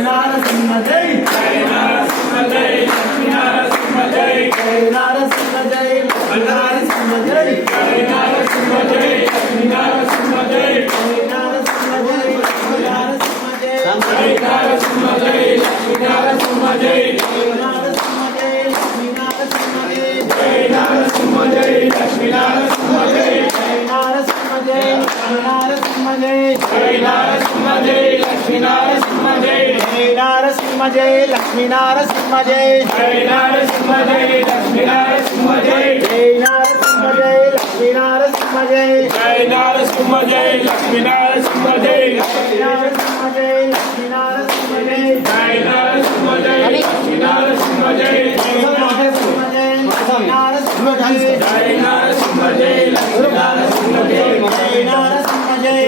नारसिंह जय जय नारसिंह जय लक्ष्मी नारसिंह जय जय नारसिंह जय नारसिंह जय जय नारसिंह जय लक्ष्मी नारसिंह जय जय नारसिंह जय लक्ष्मी नारसिंह जय जय नारसिंह जय लक्ष्मी नारसिंह जय जय नारसिंह जय लक्ष्मी नारसिंह जय जय नारसिंह जय लक्ष्मी नारसिंह जय जय नारसिंह जय नारसिंह जय जय नारसिंह जय लक्ष्मी नारसिंह जय जय नारसिंह जय लक्ष्मी नारसिंह जय जय नारसिंह जय लक्ष्मी नारसिंह जय जय नारसिंह जय लक्ष्मी नारसिंह जय जय नारसिंह जय लक्ष्मी नारसिंह जय जय नारसिंह जय लक्ष्मी नारसिंह जय जय नारसिंह जय लक्ष्मी नारसिंह जय जय नारसिंह जय नारसिंह जय जय नारसिंह जय लक्ष्मी नारसिंह जय जय नारसिंह जय लक्ष्मी नारसिंह जय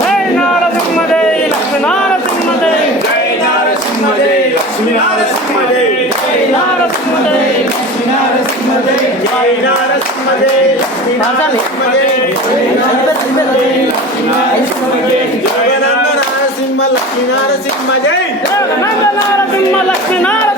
जय नारसिंह जय लक्ष्मी नारसिंह जय जय नारसिंह जय लक्ष्मी नारसिंह जय जय नारसिंह जय लक्ष्मी नारसिंह जय जय नारसिंह जय लक्ष्मी नारसिंह जय जय नारसिंह जय लक्ष्मी नारसिंह जय जय नारसिंह लक्ष्मी नारसिंह जय जय नारसिंह लक्ष्मी नारसिंह